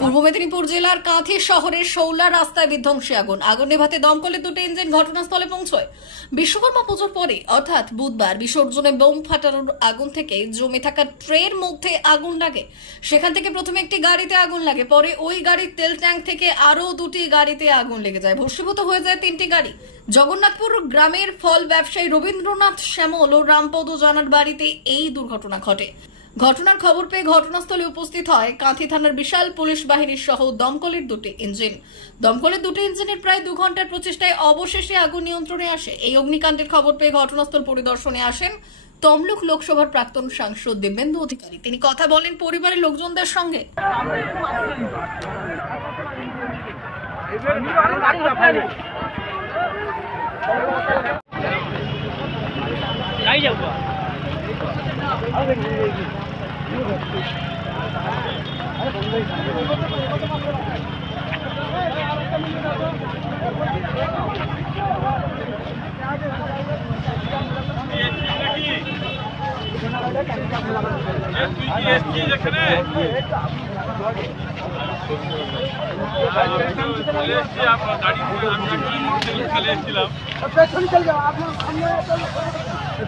পূর্ব মেদিনীপুর জেলার কাঁথি শহরের শৌলা রাস্তায় বিধ্বংসী আগুন নেভাতে দমকলের দুটি ইঞ্জিন ঘটনাস্থলে পৌঁছয়। বিশ্বকর্মা পুজোর পরে অর্থাৎ বুধবার বিসর্জনে বোম ফাটানোর আগুন থেকে জমে থাকা ট্রের মধ্যে আগুন লাগে। সেখান থেকে প্রথমে একটি গাড়িতে আগুন লাগে, পরে ওই গাড়ির তেল ট্যাঙ্ক থেকে আরো দুটি গাড়িতে আগুন লেগে যায়। ভস্মীভূত হয়ে যায় তিনটি গাড়ি। জগন্নাথপুর গ্রামের ফল ব্যবসায়ী রবীন্দ্রনাথ শ্যামল ও রামপদ জানার বাড়িতে এই দুর্ঘটনা ঘটে। ঘটনার খবর পেয়ে ঘটনাস্থলে উপস্থিত হয় কাঁথি থানার বিশাল পুলিশ বাহিনীর সহ দমকলের দুটি ইঞ্জিন। দমকলের দুটি ইঞ্জিনের প্রায় 2 ঘন্টার প্রচেষ্টায় অবশেষে আগুন নিয়ন্ত্রণে আসে। এই অগ্নিকাণ্ডের খবর পেয়ে ঘটনাস্থল পরিদর্শনে আসেন তমলুক লোকসভার প্রাক্তন সাংসদ দিব্যেন্দু অধিকারী। তিনি কথা বলেন পরিবারের লোকজনদের সঙ্গে।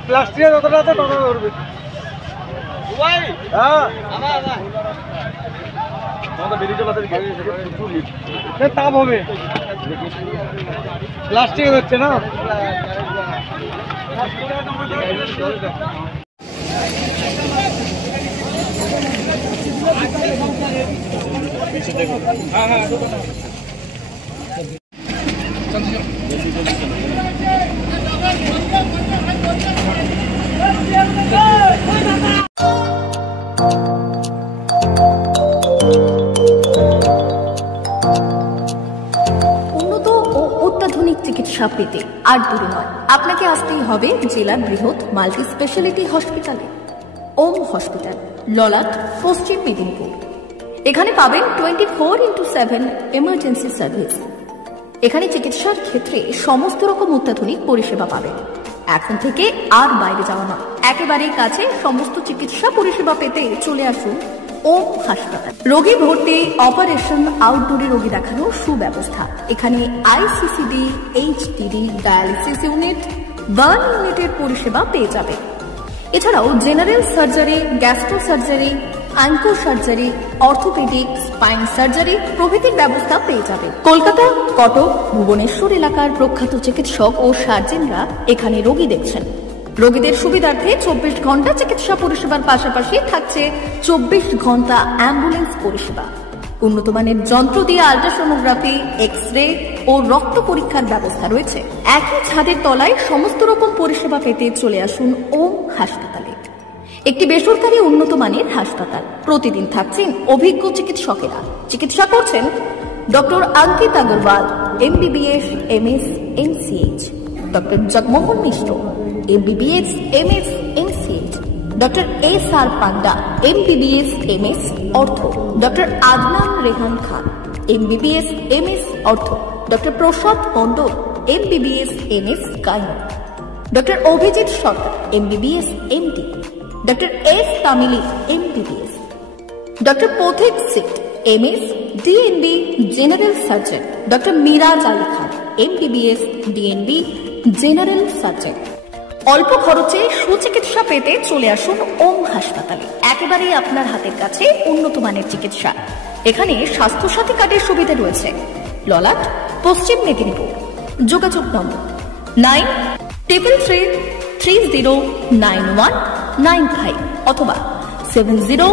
প্লাস্টিকের যতটা আছে তত ধরবে। তাপ হবে, প্লাস্টিক হচ্ছে না। হ্যাঁ হ্যাঁ চিকিৎসা পেতে আর দূরে নয়, আপনাকে আসতেই হবে জেলার বৃহৎ মাল্টি স্পেশালিটি হসপিটালে, ওম হসপিটাল, ললাট, পশ্চিম মেদিনীপুর। এখানে পাবেন 24x7 এমার্জেন্সি সার্ভিস। এখানে চিকিৎসার ক্ষেত্রে সমস্ত রকম অত্যাধুনিক পরিষেবা পাবেন। এখন থেকে আর বাইরে যাওয়া নয়, একেবারেই কাছে সমস্ত চিকিৎসা পরিষেবা পেতে চলে আসুন ওম হাসপাতাল। রোগী ভর্তি, অপারেশন, আউটডোরে রোগী দেখানোর সুব্যবস্থা। এখানে ICCD, HDD, dialysis unit, burn ইউনিটের পরিষেবা পেয়ে যাবে। এছাড়াও general surgery, gastro surgery, onco surgery, orthopaedic, spine surgery প্রভৃতির ব্যবস্থা পেয়ে যাবে। কলকাতা, কটক, ভুবনেশ্বর এলাকার প্রখ্যাত চিকিৎসক ও সার্জেনরা এখানে রোগী দেখছেন। রোগীদের সুবিধার্থে 24 ঘন্টা চিকিৎসা পরিষেবার পাশাপাশি থাকছে 24 ঘন্টা অ্যাম্বুলেন্স পরিষেবা। উন্নত মানের যন্ত্র দিয়ে আল্ট্রাসোনোগ্রাফি, এক্স-রে ও রক্ত পরীক্ষার ব্যবস্থা রয়েছে। একই ছাদের তলায় সমস্ত রকম পরিষেবা পেতে চলে আসুন ওম হাসপাতালে। একটি বেসরকারি উন্নত মানের হাসপাতাল। প্রতিদিন থাকছেন অভিজ্ঞ চিকিৎসকেরা। চিকিৎসা করছেন doctor Ankit Agarwal, MBBS, MS, MCH, doctor Jagmohan Mishra, MBBS, MS, MCH, doctor SR Panda, MBBS, MS, ortho, doctor Adnan Rehan Khan, MBBS, MS, ortho, doctor Prasad Mondal, MBBS, MS, gynae, doctor Abhijit Sarkar, MBBS, MD, doctor S তামিলি, MBBS, ডক্টর পথিক সিট, MS, DNB, general surgeon, doctor Miraj Ali Khan, MBBS, DNB, general surgeon. অল্প খরচে সুচিকিৎসা পেতে চলে আসুন ওম হাসপাতালে। একেবারেই আপনার হাতের কাছে উন্নত মানের চিকিৎসা। এখানে স্বাস্থ্যসাথী কার্ডের সুবিধা রয়েছে। ললাট, পশ্চিম মেদিনীপুর। যোগাযোগ নম্বর 9333309195 অথবা 70